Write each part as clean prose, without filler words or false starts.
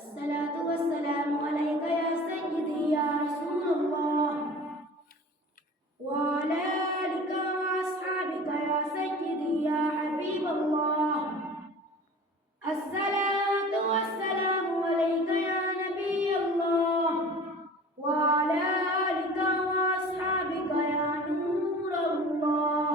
الصلاة والسلام عليك يا سيدي يا رسول الله وعلى آلك وأصحابك يا سيدي يا حبيب الله. الصلاة والسلام عليك يا نبي الله وعلى آلك وأصحابك يا نور الله.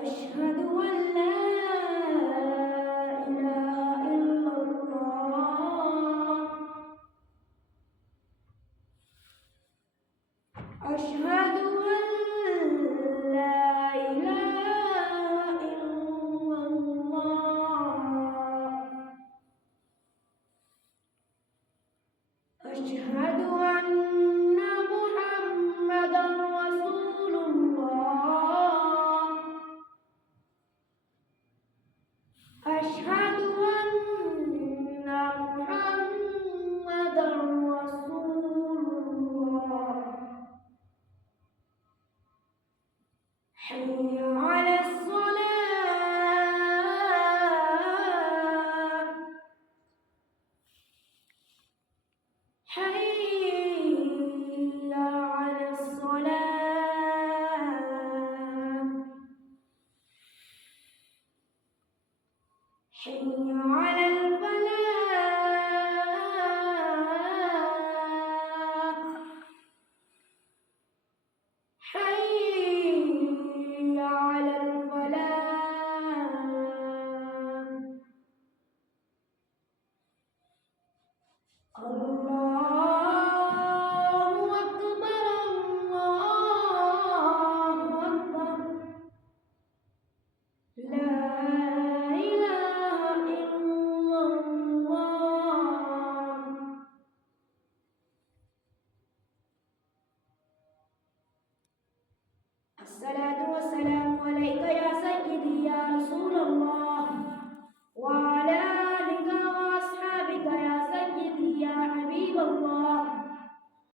أشهد أن لا إله إلا الله. أشهد أن لا إله إلا الله. أشهد أن محمدا رسول الله. أشهد أن محمدا رسول الله. حي على الصلاة. حي على الصلاة. حي على الفلاح. حي على الفلاح. الله أكبر الله أكبر. لا إله إلا الله. الصلاة والسلام عليك يا